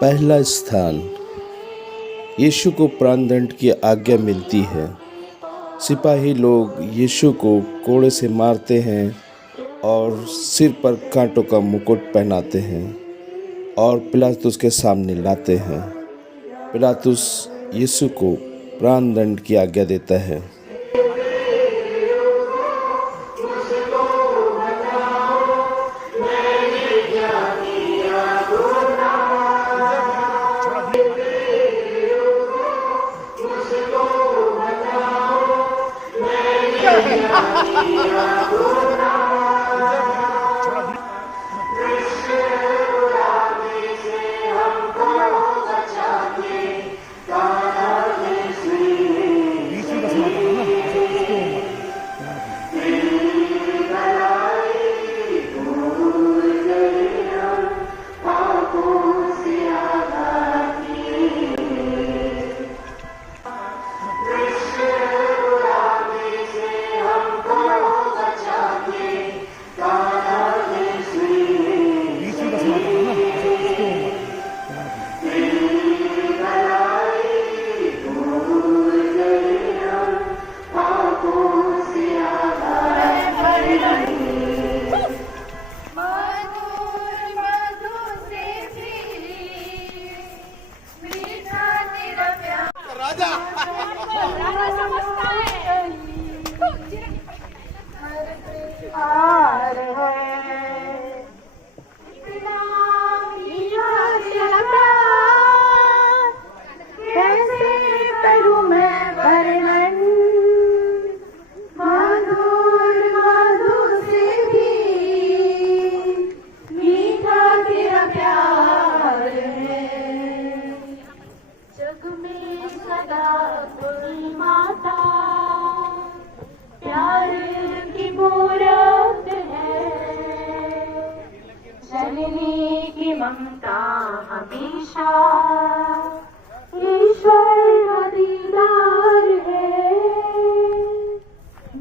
पहला स्थान। यीशु को प्राणदंड की आज्ञा मिलती है। सिपाही लोग यीशु को कोड़े से मारते हैं और सिर पर कांटों का मुकुट पहनाते हैं और पिलातुस के सामने लाते हैं। पिलातुस यीशु को प्राणदंड की आज्ञा देता है। ममता हमेशा ईश्वर का दीदार है।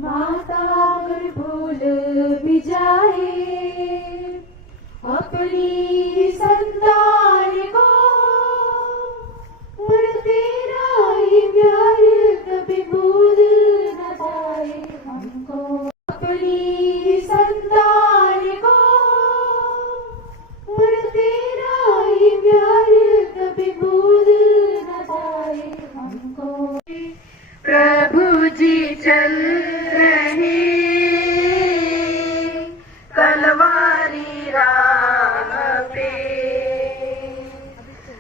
माता अगर भूल भी जाए अपनी संतान को, पर तेरा ही प्यार कभी भूल न जाए हमको। अपनी संतान को, पर तेरा ही प्यार कभी भूल न जाए हमको। प्रभु जी चल रहे कलवारी राह पे,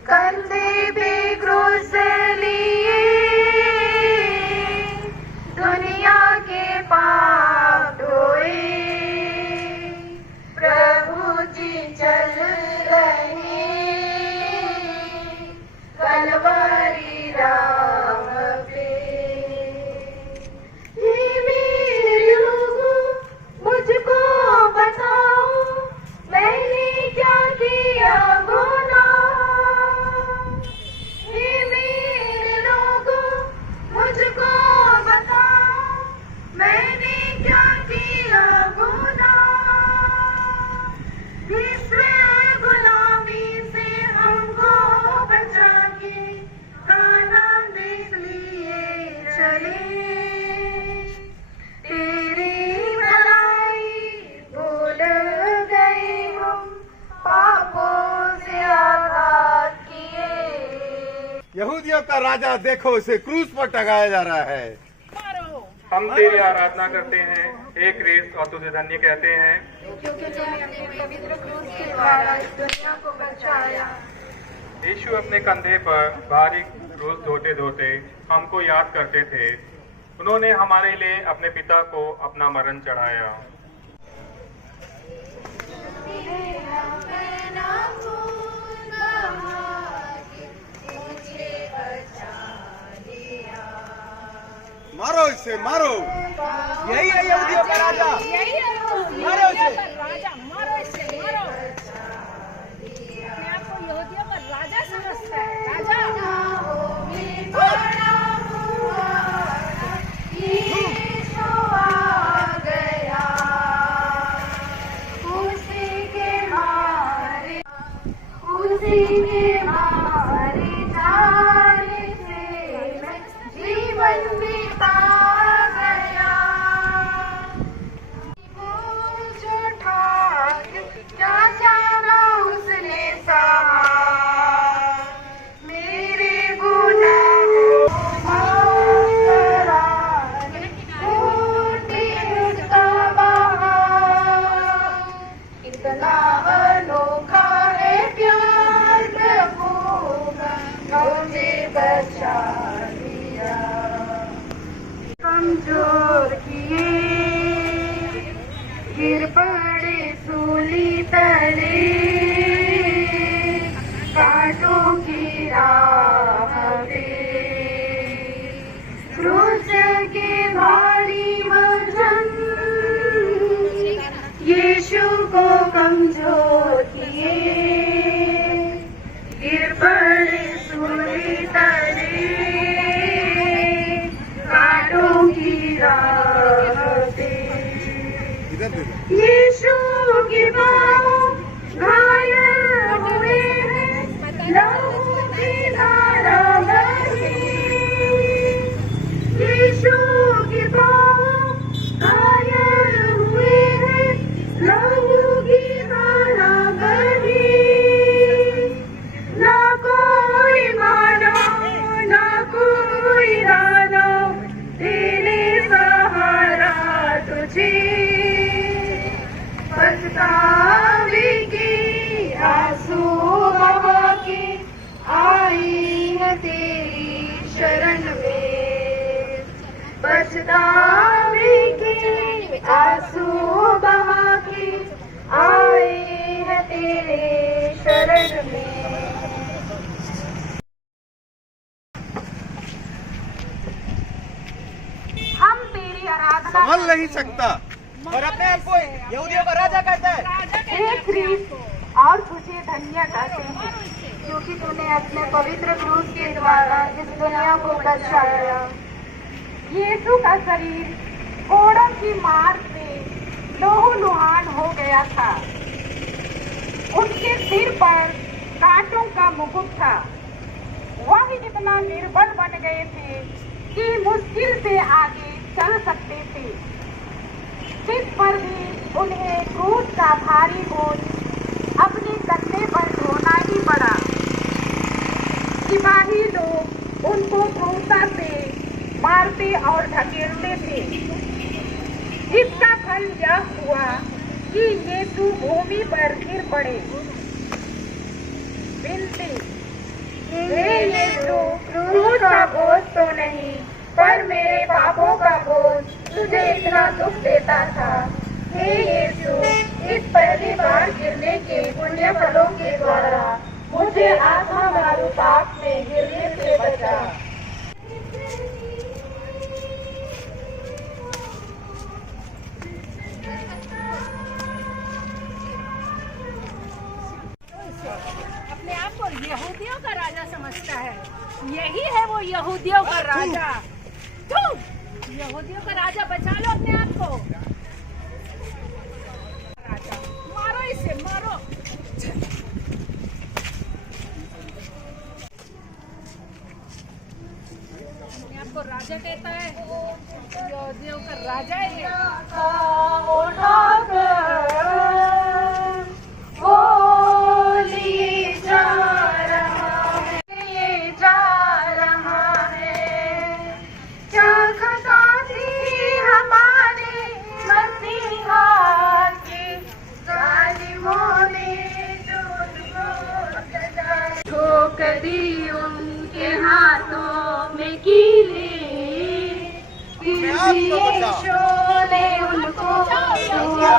कंधे पे क्रूस लिए दुनिया के पाप ढोए। प्रभु जी चल रहे कलवारी राह पे। हे मेरे लोगों, मुझको बताओ मैंने क्या किया गुनाह। हे मेरे लोगों, मुझको बताओ मैंने क्या किया गुनाह। इस गुलामी से हमको बचा के कानान देश लिए चले। तेरी भलाई भूल गए हम, पापों से आघात किए। यहूदियों का राजा देखो, उसे क्रूस पर टंगाया जा रहा है। हम तेरी आराधना करते हैं, हे क्रिस्त, और तुझे धन्य कहते हैं क्योंकि तूने अपने पवित्र क्रूस के द्वारा इस दुनिया को बचाया। यीशु अपने कंधे पर भारी क्रूस ढोते ढोते हमको याद करते थे। उन्होंने हमारे लिए अपने पिता को अपना मरण चढ़ाया। मारो इसे, मारो। यही है यहूदियों का राजा। मारो इसे। राजा मारो इसे, मारो। अपने आप को यहूदियों का राजा समझता है। राजा उसी के मारे जाने से मैं जीवन बीता गया। जो ठाक क्या जाना उसने सहा, मेरे गुनाहों माफ करा के टूटी उसका बहा। इतना अनोखा है प्यार प्रभु का, मुझे बचा लिया। कमजोर किए गिर पड़े सूली तले, कांटों की राह पे क्रूस के भारी वजन, यीशु को कमजोर किए गिर पड़े सूली तले, कांटों की राह पे यीशु की बाहों घायल हुए हैं, लहू की धारा बही। यीशु की बाहों घायल हुए हैं, लहू की धारा बही। ना कोई मानव ना कोई दानव तेरे सहारा तुझे, पछतावे की आंसू बहा के आई है तेरी शरण में। पछतावे की आंसू बहा के आई है तेरे शरण में। हम तेरी आराधना संभल नहीं सकता और अपने आप को यहूदियों का राजा कहता है। हे ख्रीस्त, और तुझे धन्य कहते हैं क्योंकि तूने अपने पवित्र क्रूस के द्वारा इस दुनिया को बचाया। यीशु का शरीर कोड़ों की मार से लहूलुहान हो गया था। उनके सिर पर कांटों का मुकुट था। वह इतना निर्बल बन गए थे कि मुश्किल से आगे चल सकते थे। जिस पर भी उन्हें क्रूस का भारी बोझ अपने कंधे पर ढोना ही पड़ा। सिपाही लोग उनको क्रूरता से मारते और धकेलते थे, जिसका फल यह हुआ कि यीशु भूमि पर गिर पड़े। विनती, हे यीशु, क्रूस का बोझ तो नहीं पर मेरे पापों का बोझ तुझे इतना दुख देता था। हे यीशु, इस पहली बार गिरने के पुण्य फलों के द्वारा मुझे आत्मा मारू पाप में गिरने से बचा। अपने आप को यहूदियों का राजा समझता है। यही है वो यहूदियों का राजा। यहूदियों का राजा, बचा लो अपने आप को। राजा, मारो इसे, मारो। अपने आप को राजा कहता है, यहूदियों का राजा है ये। ठोकरी उनके हाथों में कीले, यीशु ने उनको छुआ,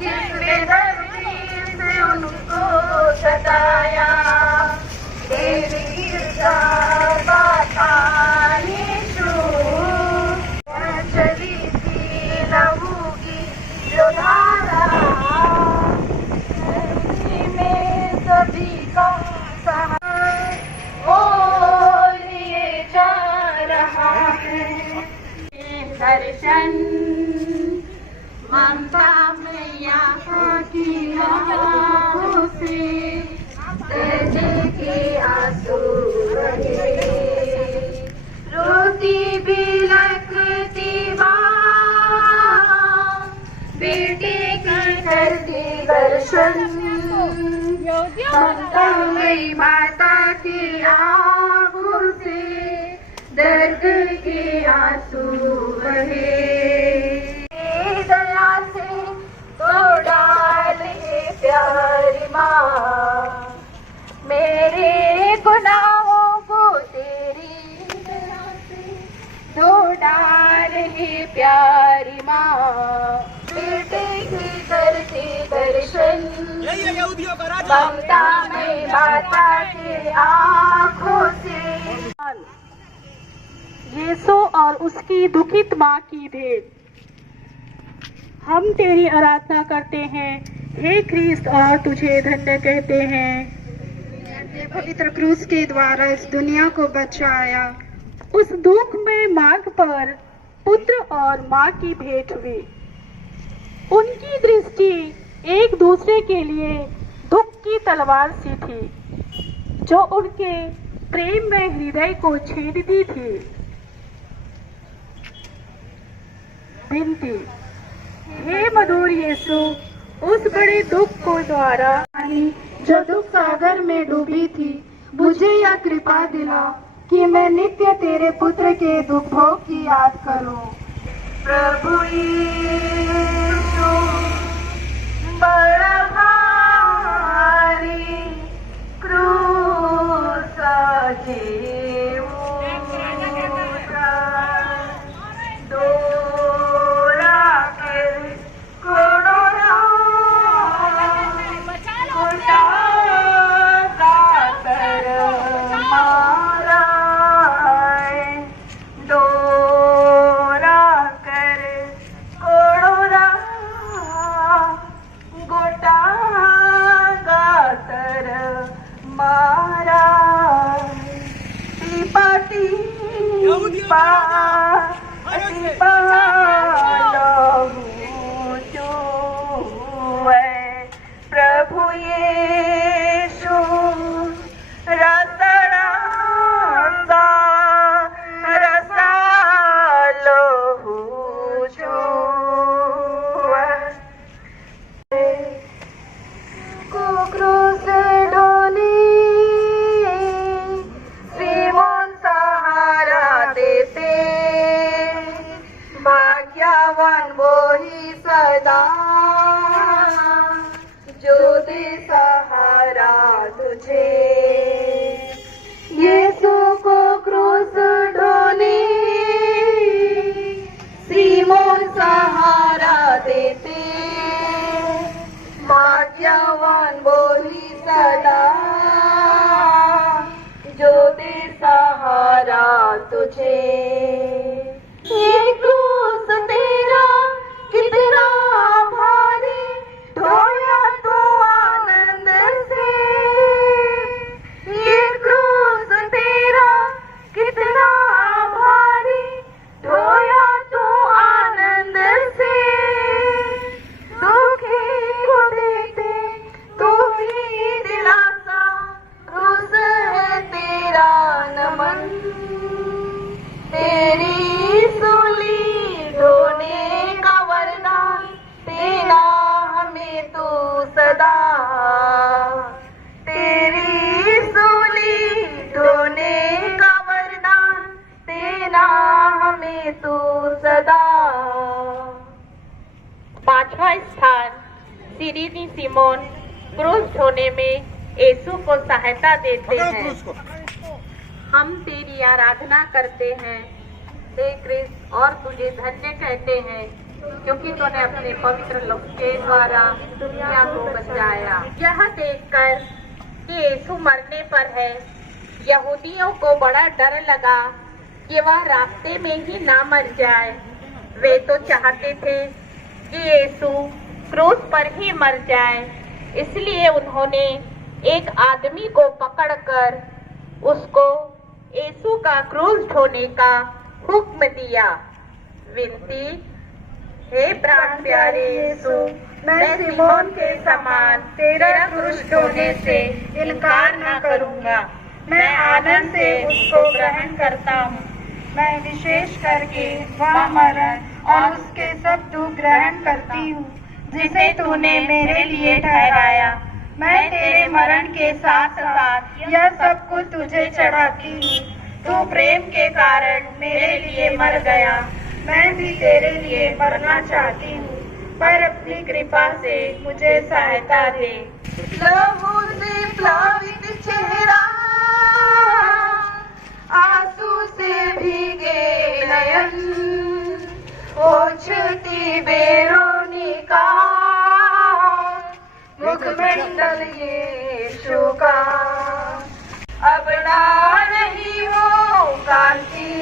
किस बेदर्दी से उनको सताया। तेरी गिरजा बाता यीशु, चली थी लहू की जो धारा, में सभी का वो लिए जा रहा है। दर्शन बिलखती माँ, बेटे की करती दर्शन, ममता में माता की आंखों से दर्द के आंसू बहे। दया से तो डाल है प्यारी माँ, मेरे गुनाहों को तेरी दया से तो डाल है प्यारी माँ, बेटे की करती दर्शन, ममता में माता की आंखों से। यीशु और उसकी दुखित माँ की भेंट। हम तेरी आराधना करते हैं हे ख्रीस्त और तुझे धन्य कहते हैं। पवित्र क्रूस के द्वारा इस दुनिया को बचाया। उस दुख में मार्ग पर पुत्र और माँ की भेंट हुई। उनकी दृष्टि एक दूसरे के लिए दुख की तलवार सी थी, जो उनके प्रेम में हृदय को छेदती थी। विनती, हे मधुर यीशु, उस बड़े दुख को द्वारा जो दुख सागर में डूबी थी, मुझे यह कृपा दिला कि मैं नित्य तेरे पुत्र के दुख भोग की याद करूं। प्रभु यीशु बड़ा भारी क्रूस जीवूरा, दोरा के कोड़ोरा कोटा गातर मारा, दोरा कर कोड़ोरा गोटा गातर मारा। टीपा टीपा टीपा लहू चूए, प्रभु यीशु रसरांदा रसा लहू चूए। को क्रूस डोली सीमोन सहारा देते, भाग्यवान वो ही सदा जो दे सहारा तुझे। यीशु को क्रूस डोली सीमोन सहारा देते, भाग्यवान वो ही सदा जो दे सहारा तुझे। ये क्रूस तेरा कितना भारी, ढोया तो आनंद से। ये क्रूस तेरा कितना भारी, ढोया तो आनंद से। दुखी को देते तो ही दिलासा, क्रूस है तेरा नमन। तेरी सूली ढोने का वरदान देना हमें तू सदा। तेरी सूली ढोने का वरदान देना हमें तू सदा। पांचवा स्थान, सिरिनी सिमोन क्रूस ढोने में यीशु को सहायता देते हैं। हम तेरी आराधना करते हैं हे क्रिस्त और तुझे धन्य कहते हैं, क्योंकि तूने अपने पवित्र लहू के द्वारा दुनिया को बचाया। यह देखकर कि यीशु मरने पर है, यहूदियों को बड़ा डर लगा कि वह रास्ते में ही ना मर जाए। वे तो चाहते थे कि यीशु क्रूस पर ही मर जाए, इसलिए उन्होंने एक आदमी को पकड़कर उसको यीशु का क्रूस ढोने का हुक्म दिया। विनती, हे प्राण प्यारे यीशु, मैं सिमोन के समान तेरा क्रूस ढोने से इनकार न करूंगा। मैं आनंद से उसको ग्रहण करता हूँ। मैं विशेष करके वह मरण और उसके सब दुख ग्रहण करती हूँ जिसे तूने मेरे लिए ठहराया। मैं तेरे मरण के साथ साथ यह सब कुछ तुझे चढ़ाती हूँ। तू प्रेम के कारण मेरे लिए मर गया, मैं भी तेरे लिए मरना चाहती हूँ, पर अपनी कृपा से मुझे सहायता दे। लहू से प्लावित चेहरा, आंसू से भीगे नयन, ओछती वेरोनिका, मुखमंडल यीशु का। अब ना नहीं हो कांति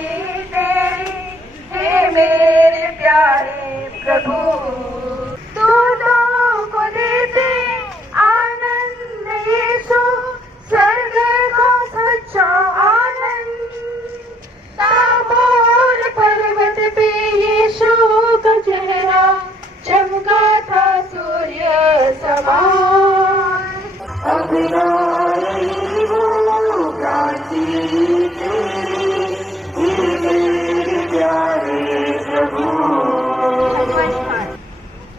तेरी, हे मेरे प्यारे प्रभु। तू लोगों को देते आनंद यीशु, स्वर्ग को सच्चा आनंद। ताबोर पर्वत पे यीशु का चेहरा चमका था सूर्य समान। अब ना नहीं हो कांति तेरी, हे मेरे प्यारे प्रभु।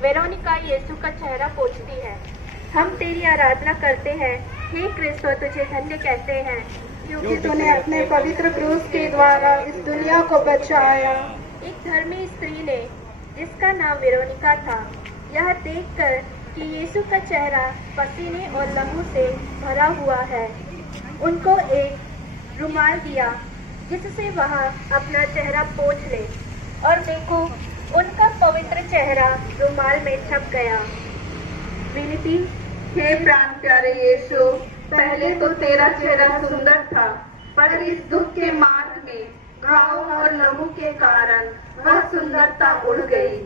वेरोनिका यीशु का चेहरा पोंछती है। हम तेरी आराधना करते हैं, हे क्रिस्त, तुझे धन्य कहते हैं क्योंकि तूने अपने पवित्र क्रूस के द्वारा इस दुनिया को बचाया। एक धर्मी स्त्री ने, जिसका नाम वेरोनिका था, यह देखकर कि यीशु का चेहरा पसीने और लहू से भरा हुआ है, उनको एक रुमाल दिया जिससे वह अपना चेहरा पोंछ ले, और देखो उनका पवित्र चेहरा रुमाल में छप गया। विनती, हे प्राण प्यारे यीशु, पहले तो तेरा चेहरा सुंदर था, पर इस दुख के मार्ग में घाव और लहू के कारण वह सुंदरता उड़ गई।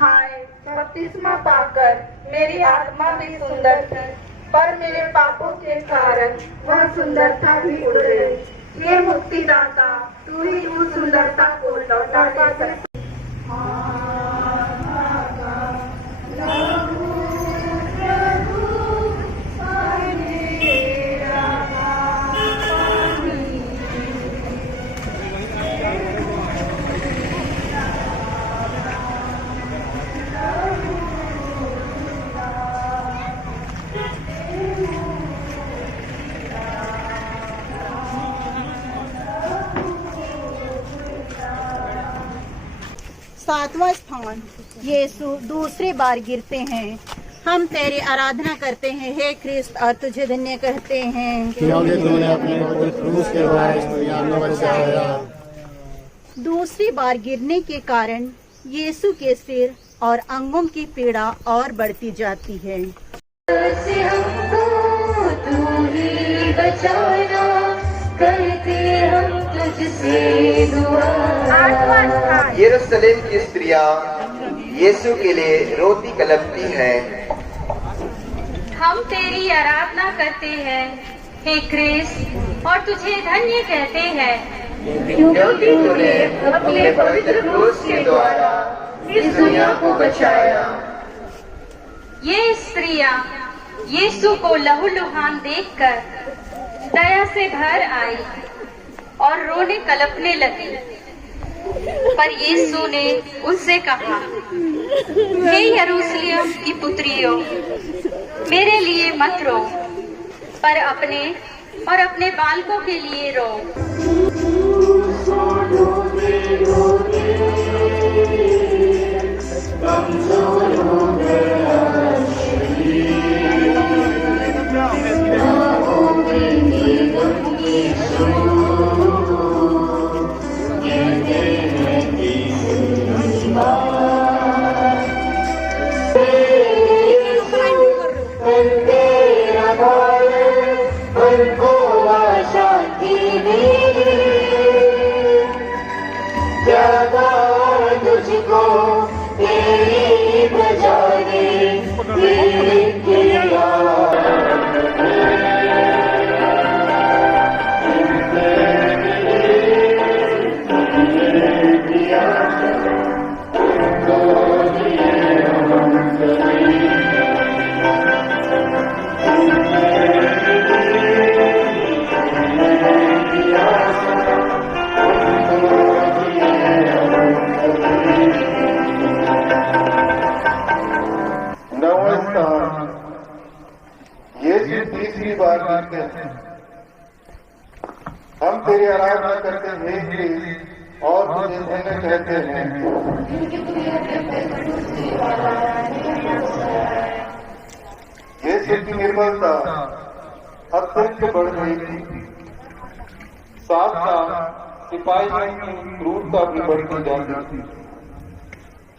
हाय, बपतिस्मा पाकर मेरी आत्मा भी सुंदर थी, पर मेरे पापों के कारण वह सुंदरता भी उड़ गई। हे मुक्तिदाता, तू ही उस सुंदरता को लौटा दे सकता। सातवां स्थान, यीशु दूसरी बार गिरते हैं। हम तेरी आराधना करते हैं, हे क्रिस्त, और तुझे धन्य कहते हैं क्योंकि तूने अपने क्रूस के द्वारा इस दुनिया को बचाया। दूसरी बार गिरने के कारण यीशु के सिर और अंगों की पीड़ा और बढ़ती जाती है। यरूशलेम की स्त्रियां यीशु के लिए रोती कलपती हैं। हम तेरी आराधना करते हैं, हे क्रिस्त, और तुझे धन्य कहते हैं क्योंकि तूने अपने पवित्र क्रूस के द्वारा इस दुनिया को बचाया। ये स्त्रियां यीशु को लहूलुहान देखकर दया से भर आई और रोने कलपने लगी, पर यीशु ने उनसे कहा, हे यरूशलेम की पुत्रियों, मेरे लिए मत रो, पर अपने और अपने बालकों के लिए रो। Yeah. बार गिरते हैं। हम तेरी आराधना करते हैं क्रिस्त और तुझे धन्य कहते हैं। यीशु की निर्मलता अत्यंत बढ़ गई थी। साथ साथ सिपाहियों की क्रूरता भी बढ़ती जाती थी।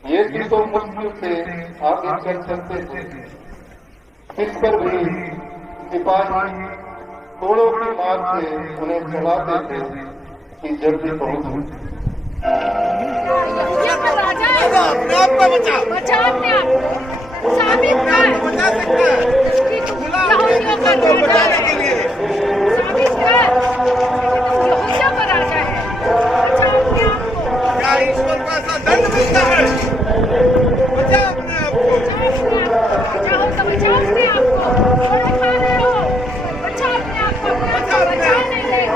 यीशु तो मुश्किल से आगे चल सकते थे, इस पर भी सिपाही तोड़ों की मार से उन्हें चढ़ाते थे कि जल्दी पहुंचो। अपने आप को बचाओ, बचाओ अपने आप को, साबित कर, बचा सकता है कि तुम खुला यहूदियों का को राजा बचाने है। के लिए। साबित कर कि तुम यहूदियों का राजा है। बचाओ अपने आप को, क्या ईश्वर को ऐसा दंड मिलता है? बचा अपने आप को। बचाओ तो बचाओ अपने आप को, थोड़े खा रहे हो, बचाओ अपने आप को, बचा नहीं दे।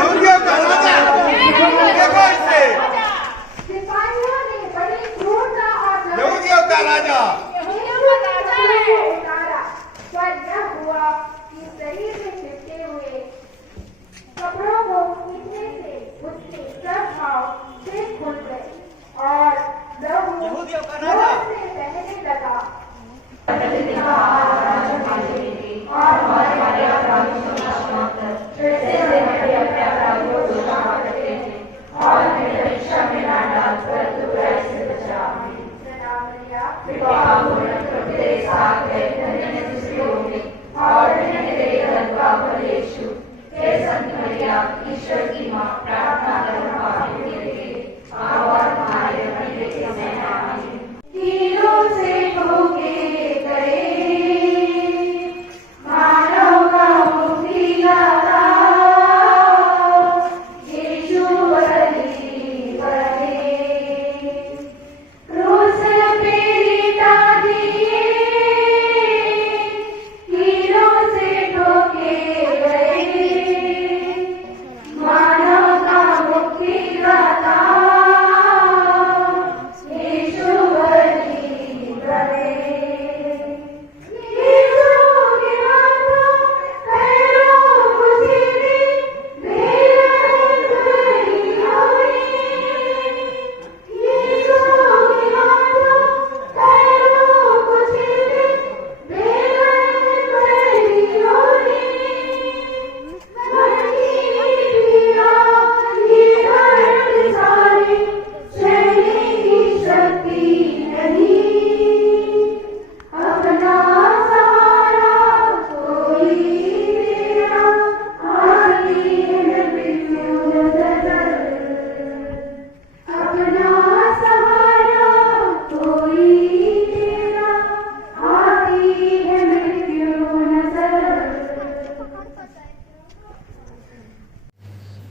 यहूदियों का राजा है, देखो देखो, ये यहूदियों का राजा है। यहूदियों का राजा, देखो इसे, सिपाहियों ने बड़ी क्रूरता और यहूदियों का राजा। उतारा, पर यह हुआ कि शरीर में चिपके हुए कपड़ों को खींचने से उसके सब घाव से खुल गए और लहू यहूदियों का राजा। जोर से बहने लगा। तीरों से ठोके गए मानव का मुक्तिदाता यीशु बलि बने क्रूस पे लिटा दिए तीरों से ठोके गए मानव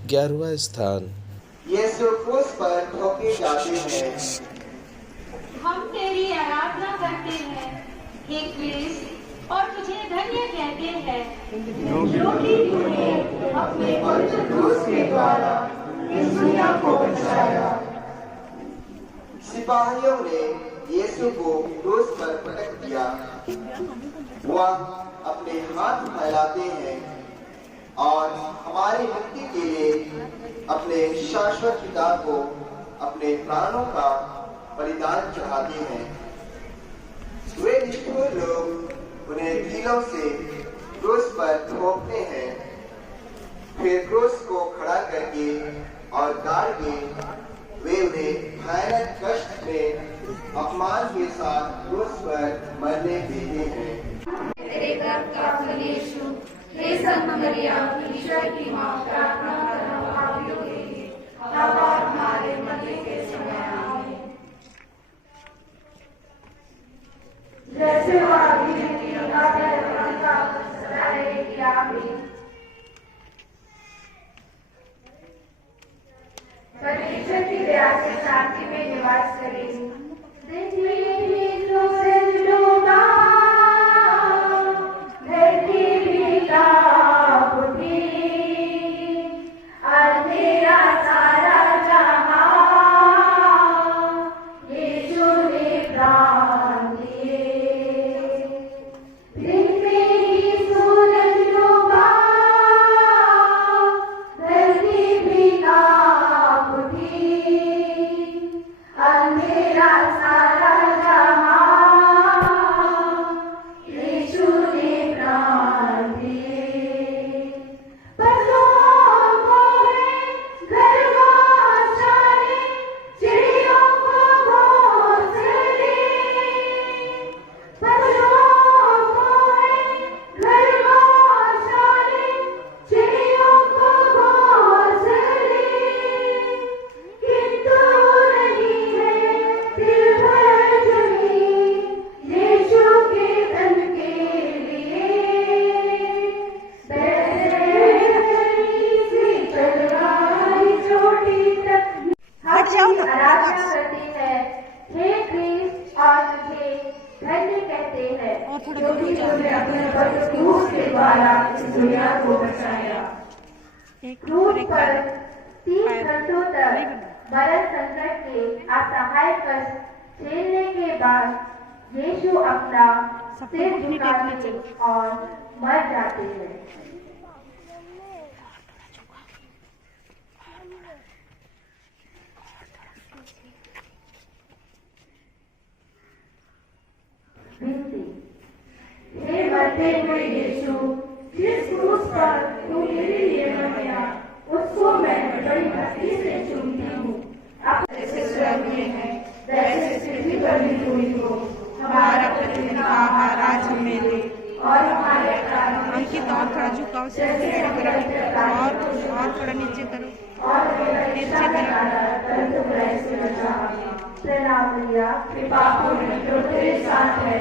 11वां स्थान यीशु क्रूस पर ठोके जाते हैं। हम तेरी आराधना करते हैं हे क्रिस्त और तुझे धन्य कहते हैं क्योंकि तूने अपने पवित्र क्रूस के द्वारा इस दुनिया को बचाया। सिपाहियों ने यीशु को क्रूस पर पटक दिया। वह अपने हाथ फैलाते हैं और हमारी मुक्ति के लिए अपने शाश्वत पिता को अपने प्राणों का बलिदान चढ़ाते हैं। वे निष्ठुर लोग उन्हें ढीलों से क्रूस पर ठोकते हैं, फिर क्रूस को खड़ा करके और गाड़ के वे उन्हें भयानक कष्ट में अपमान के साथ क्रूस पर मरने देते हैं। तेरे गर्भ का फल यीशु, हे संत मरियम ईश्वर की मां, प्रार्थना करना पापियों के लिए अब और हमारे मरने के समय आमीन। जैसे वो आदि ने किया आमीन। परमेश्वर की दया से शांति में निवास करें। क्रूस पर 30 घंटों तक मरण संकट के असहाय कष्ट झेलने के बाद यीशु अपना सिर झुकाते और मर जाते हैं। विनती, हे मरते हुए यीशु, जिस क्रूस पर तू मेरे लिए मर गया, उसको मैं बड़ी भक्ति से चूमती हूँ। अब जैसे स्वर्ग में है वैसे पृथ्वी पर भी हुई हो। हमारा प्रतिदिन का आहार आज हमें दे और हमारे अपराध अंकित और थोड़ा झुकाओ से और थोड़ा नीचे करो और नीचे करो। प्रणाम मैया, कृपा पूर्ण जो तेरे साथ है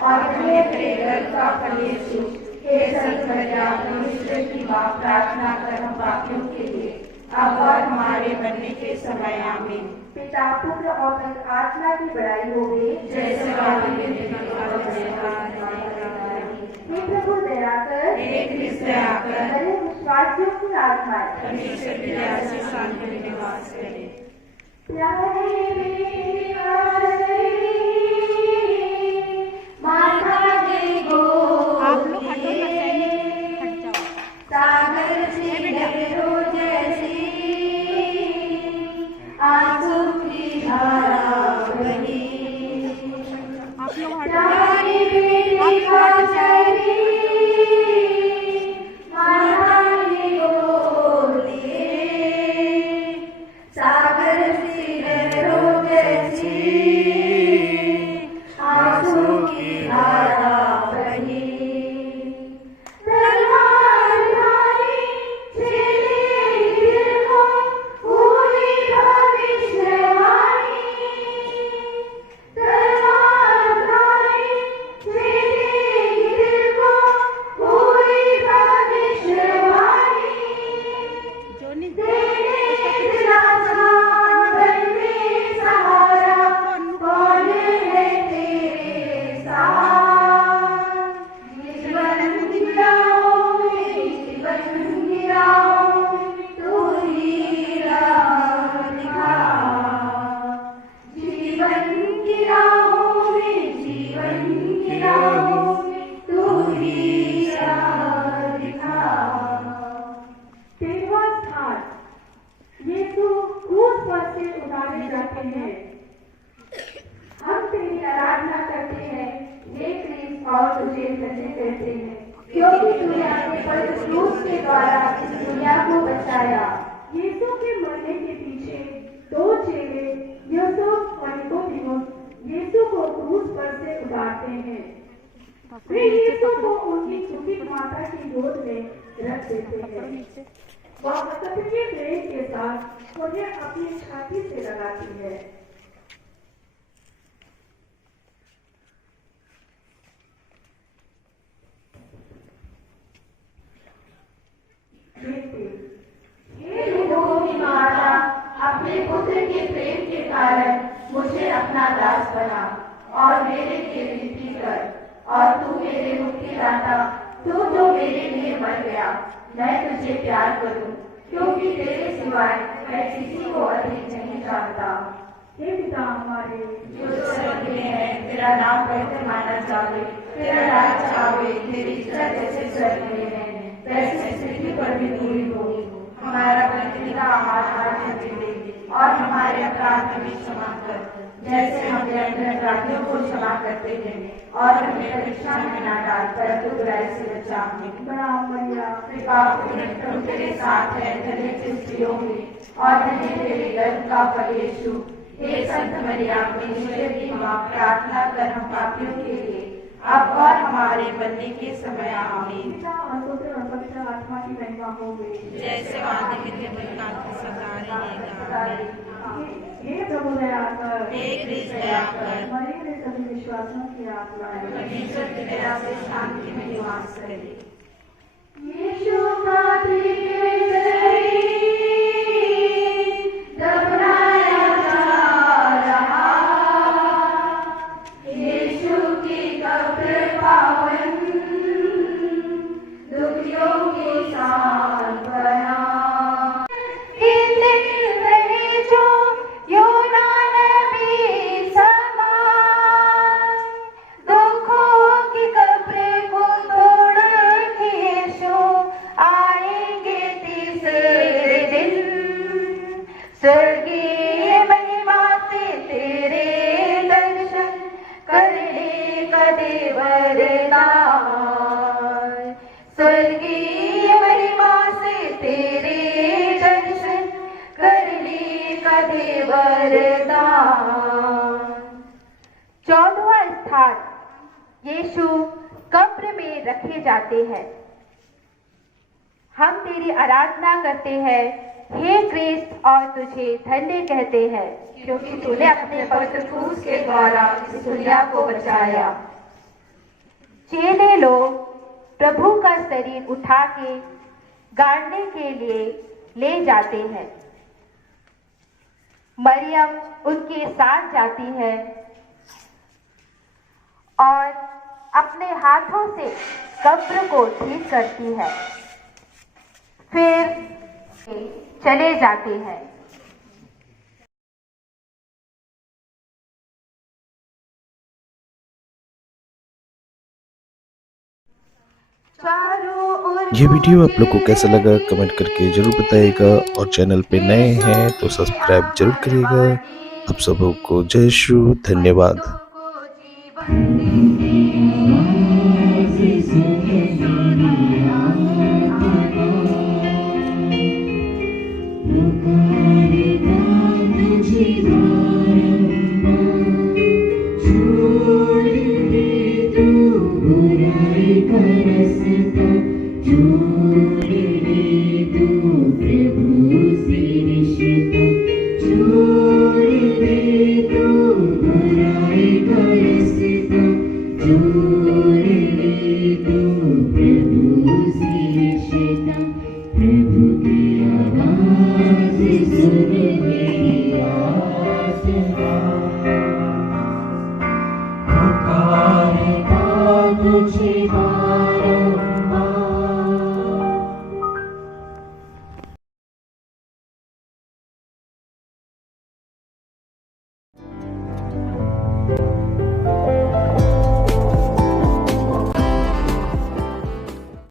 और तेरे गर्भ का फल यीशु। हे संत मरियम परमेश्वर की मां, प्रार्थना कर हम पापियों के लिए अब और हमारे मरने के समय आमीन। पिता पुत्र और पवित्र आत्मा की बड़ाई होगी, जैसे हे प्रभु दया कर, हे कृष्ण दया कर, मेरे विश्वासियों की आत्मा परमेश्वर की दया से शांति में निवास करे। माता दे गो, आप लोग हटो ना, सैनिक हट जाओ। सागर से लहरों जैसी आंसू की धारा बही, आप लोग प्यारी बेटी का चली माता ने गोद लिए, सागर से लहरों जैसी उठाते हैं। हम तेरी आराधना करते हैं, हे क्रिस्त, और तुझे धन्य कहते हैं, क्योंकि तूने अपने पवित्र क्रूस के द्वारा इस दुनिया को बचाया। यीशु के मरने के पीछे दो चेले यूसुफ और निकोदेमुस यीशु को क्रूस पर से उतारते हैं। वे यीशु को उनकी छुपी माता की गोद में रख देते हैं। वह सत्य प्रेम के साथ उन्हें अपनी छाती से लगाती है। हे लोगों की माता, अपने पुत्र के प्रेम के कारण मुझे अपना दास बना और मेरे लिए विनती कर, और तू मेरे मुक्तिदाता, तू जो मेरे लिए मर गया, मैं तुझे प्यार करूं, क्योंकि तेरे सिवाय मैं किसी को अधिक नहीं जानता। हे पिता हमारे जो स्वर्ग में है, तेरा नाम पवित्र माना जावे, तेरा राज्य आवे, तेरी इच्छा जैसे स्वर्ग में है वैसे पृथ्वी पर भी पूरी होगी। हमारा प्रतिदिन आहार आज हमें दे, और हमारे अपराध हमें क्षमा कर, जैसे हम अपने अपराधियों को क्षमा करते हैं, और हमें परीक्षा में न डाल, परंतु बुराई से बचा। कृपा प्रभु तेरे साथ है, धन्य स्त्रियों में, और धन्य तेरे गर्भ का फल यीशु। हे संत मरियम, ईश्वर की मां, प्रार्थना कर हम पापियों के लिए, अब और हमारे मरने के समय आमीन। पिता और पुत्र और पवित्र आत्मा की महिमा हो गई, जैसे वादे में काल की सदा रहेगा। हे प्रभु दया कर, हे क्रिस्त दया कर, मरे हुए सभी विश्वासियों की आत्माएं परमेश्वर की दया से शांति में निवास करे। यीशु का दफनाया जा रहा, यीशु की कब्र पावन, दुखियों की सांत्वना। इन दिन रहे जो योना नबी समान, दुखों की कब्र को तोड़ के यीशु आएंगे तीसरे दिन। स्वर्गीय महिमा से तेरे दर्शन करने का दे वरदान, स्वर्गीय महिमा से तेरे दर्शन करने का दे वरदान। 14वां स्थान, यीशु कब्र में रखे जाते हैं। हम तेरी आराधना करते हैं, हे क्रिस्त, और तुझे धन्य कहते हैं, क्योंकि तूने अपने पवित्र क्रूस के द्वारा इस दुनिया को बचाया। चेले लोग प्रभु का शरीर उठा के गाड़ने के लिए ले जाते हैं। मरियम उनके साथ जाती है और अपने हाथों से कब्र को ठीक करती है, फिर चले जाते हैं। ये वीडियो आप लोग को कैसा लगा कमेंट करके जरूर बताइएगा, और चैनल पे नए हैं तो सब्सक्राइब जरूर करिएगा। आप सबको जय श्री, धन्यवाद।